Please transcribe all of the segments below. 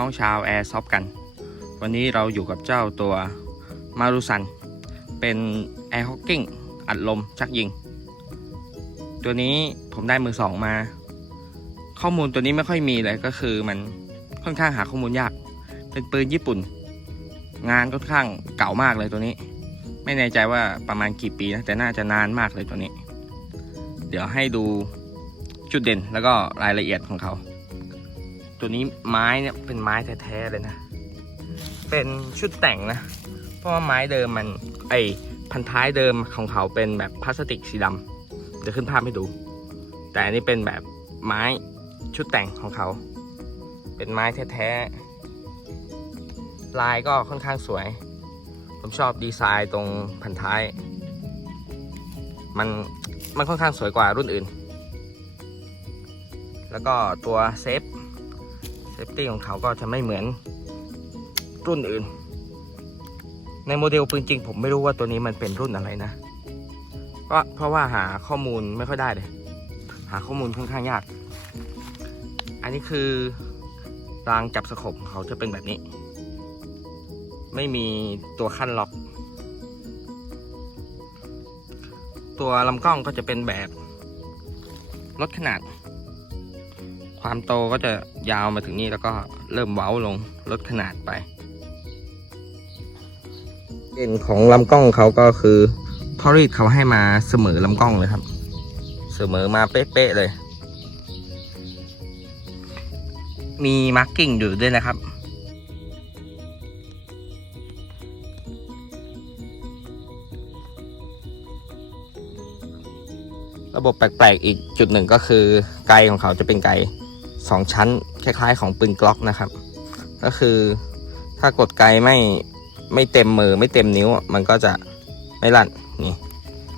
ี่น้องชาวแอร์ซอฟกัน วันนี้เราอยู่กับเจ้าตัวมารุซัน เป็นแอร์ฮอกกิ้งอัดลมชักยิง ตัวนี้ผมได้มือสองมา ข้อมูลตัวนี้ไม่ค่อยมีเลยก็คือมันค่อนข้างหาข้อมูลยาก เป็นปืนญี่ปุ่น งานค่อนข้างเก่ามากเลยตัวนี้ ไม่แน่ใจว่าประมาณกี่ปีนะแต่น่าจะนานมากเลยตัวนี้ เดี๋ยวให้ดูจุดเด่นแล้วก็รายละเอียดของเขา ตัวนี้ไม้เนี่ยเป็นไม้แท้ๆเลยนะ เป็นชุดแต่งนะ เพราะว่าไม้เดิมมันไอพันท้ายเดิมของเขาเป็นแบบพลาสติกสีดำเดี๋ยวขึ้นภาพให้ดู แต่อันนี้เป็นแบบไม้ชุดแต่งของเขา เป็นไม้แท้ๆลายก็ค่อนข้างสวย ผมชอบดีไซน์ตรงพันท้าย มันมันค่อนข้างสวยกว่ารุ่นอื่น แล้วก็ตัวเซฟ ฟตี้ของเขาก็จะไม่เหมือนรุ่นอื่น ในโมเดลปืนจริงผมไม่รู้ว่าตัวนี้มันเป็นรุ่นอะไรนะเพราะเพราะว่าหาข้อมูลไม่ค่อยได้เลย หาข้อมูลค่อนข้างยาก อันนี้คือรางจับสกบของเขาจะเป็นแบบนี้ ไม่มีตัวขั้นล็อก ตัวลำกล้องก็จะเป็นแบบลดขนาด ความโตก็จะยาวมาถึงนี่แล้วก็เริ่มเว้าลงลดขนาดไป เด่นของลำกล้องเขาก็คือทอรีดเขาให้มาเสมอลำกล้องเลยครับ เสมอมาเป๊ะๆเลย มีมาร์กิ้งอยู่ด้วยนะครับระบบแปลกๆ อีกจุดหนึ่งก็คือไกของเขาจะเป็นไก สองชั้น คล้ายๆ ของปืนกล็อกนะครับ ก็คือถ้ากดไกไม่ไม่เต็มมือไม่เต็มนิ้ว มันก็จะไม่ลั่นนี่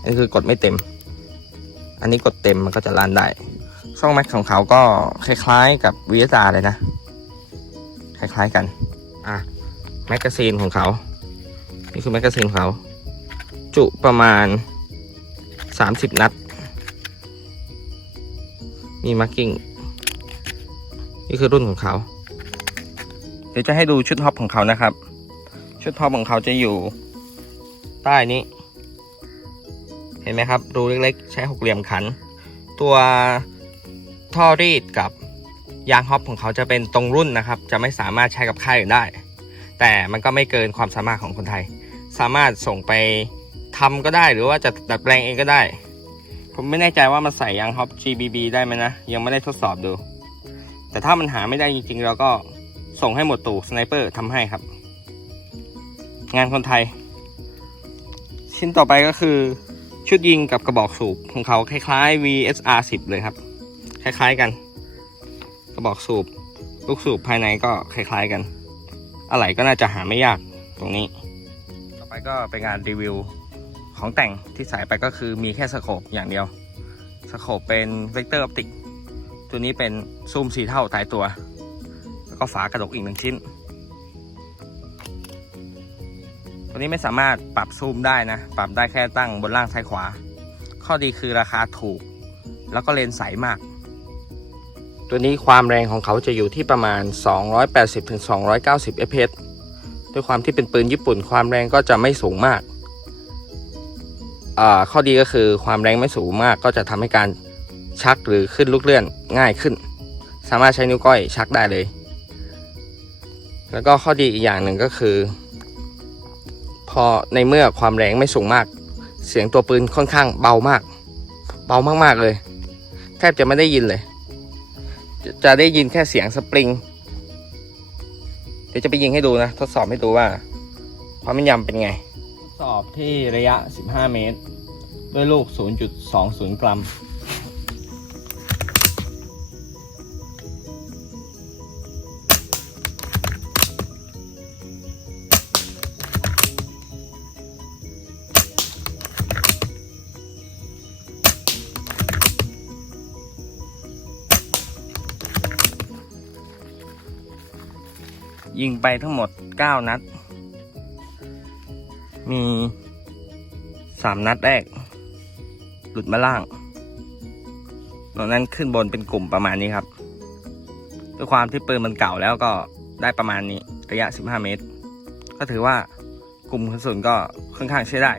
อันนี้คือกดไม่เต็ม อันนี้กดเต็มมันก็จะลั่นได้ช่องแม็กของเขาก็คล้ายๆ กับวีเอสาเลยนะ คล้ายๆกันอะแมกกาซีนของเขา นี่คือแมกกาซีนของเขา จุประมาณ 30 นัด มีมาร์กิ้ง นี่คือรุ่นของเขา เดี๋ยวจะให้ดูชุดท็อปของเขานะครับ ชุดท็อปของเขาจะอยู่ ใต้นี้ เห็นไหมครับ รูเล็กๆ ใช้หกเหลี่ยมขัน ตัวท่อรีดกับยางฮอปของเขาจะเป็นตรงรุ่นนะครับ จะไม่สามารถใช้กับค่ายอื่นได้ แต่มันก็ไม่เกินความสามารถของคนไทย สามารถส่งไปทำก็ได้หรือว่าจะดัดแปลงเองก็ได้ ผมไม่แน่ใจว่ามันใส่ยางฮอป GBB ได้ไหมนะ ยังไม่ได้ทดสอบดู แต่ถ้ามันหาไม่ได้จริงๆ เราก็ส่งให้หมดตู่สไนเปอร์ทำให้ครับ งานคนไทย ชิ้นต่อไปก็คือชุดยิงกับกระบอกสูบของเขาคล้ายๆ VSR 10เลยครับ คล้ายๆกัน กระบอกสูบลูกสูบภายในก็คล้ายๆกัน อะไรก็น่าจะหาไม่ยากตรงนี้ ต่อไปก็เป็นงานรีวิวของแต่งที่ใส่ไปก็คือมีแค่สโคปอย่างเดียวสโคปเป็นเวกเตอร์ออปติก ตัวนี้เป็นซูมสีเท่าตายตัว แล้วก็ฝากระดกอีกหนึ่งชิ้น ตัวนี้ไม่สามารถปรับซูมได้นะ ปรับได้แค่ตั้งบนล่างซ้ายขวา ข้อดีคือราคาถูก แล้วก็เลนส์ใสมาก ตัวนี้ความแรงของเขาจะอยู่ที่ประมาณ 280-290 fps ด้วยความที่เป็นปืนญี่ปุ่นความแรงก็จะไม่สูงมาก ข้อดีก็คือความแรงไม่สูงมากก็จะทำให้การ ชักหรือขึ้นลูกเลื่อนง่ายขึ้น สามารถใช้นิ้วก้อยชักได้เลย แล้วก็ข้อดีอีกอย่างหนึ่งก็คือ พอในเมื่อความแรงไม่สูงมาก เสียงตัวปืนค่อนข้างเบามาก เบามากๆเลย แทบจะไม่ได้ยินเลย จะจะได้ยินแค่เสียงสปริง เดี๋ยวจะไปยิงให้ดูนะ ทดสอบให้ดูว่าความแม่นยำเป็นไง ทดสอบที่ระยะ 15 เมตร ด้วยลูก 0.20 กรัม ยิงไปทั้งหมด 9 นัด มี 3 นัดแรก หลุดมาล่างตอนนั้นขึ้นบนเป็นกลุ่มประมาณนี้ครับ ด้วยความที่ปืนมันเก่าแล้วก็ได้ประมาณนี้ ระยะ 15 เมตร ก็ถือว่ากลุ่มกระสุนก็ค่อนข้างใช้ได้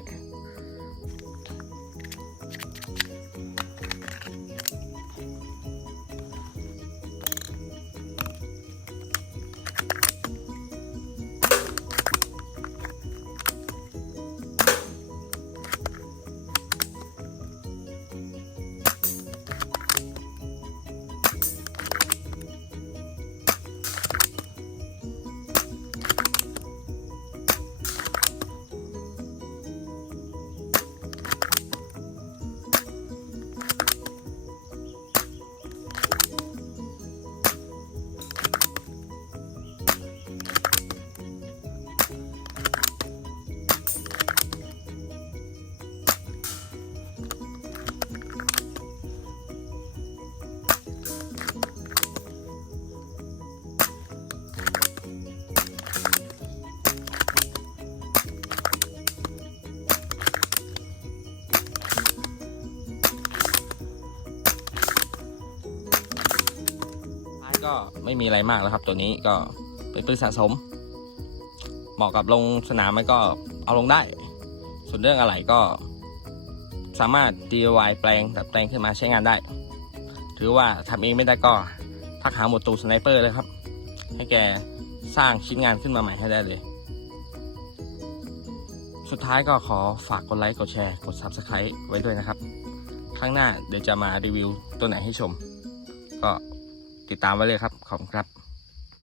ก็ไม่มีอะไรมากแล้วครับ ตัวนี้ก็เป็นปืนสะสม เหมาะกับลงสนามมันก็เอาลงได้ ส่วนเรื่องอะไรก็ สามารถ DIY แปลงดัดแปลงขึ้นมาใช้งานได้ ถือว่าทำเองไม่ได้ก็ทักหาหมดตูสไนเปอร์เลยครับ ให้แกสร้างชิ้นงานขึ้นมาใหม่ให้ได้เลย สุดท้ายก็ขอฝากกดไลค์กดแชร์กด Subscribe ไว้ด้วยนะครับ ครั้งหน้าเดี๋ยวจะมารีวิวตัวไหนให้ชม ก็ ติดตามไว้เลยครับ ขอบคุณครับ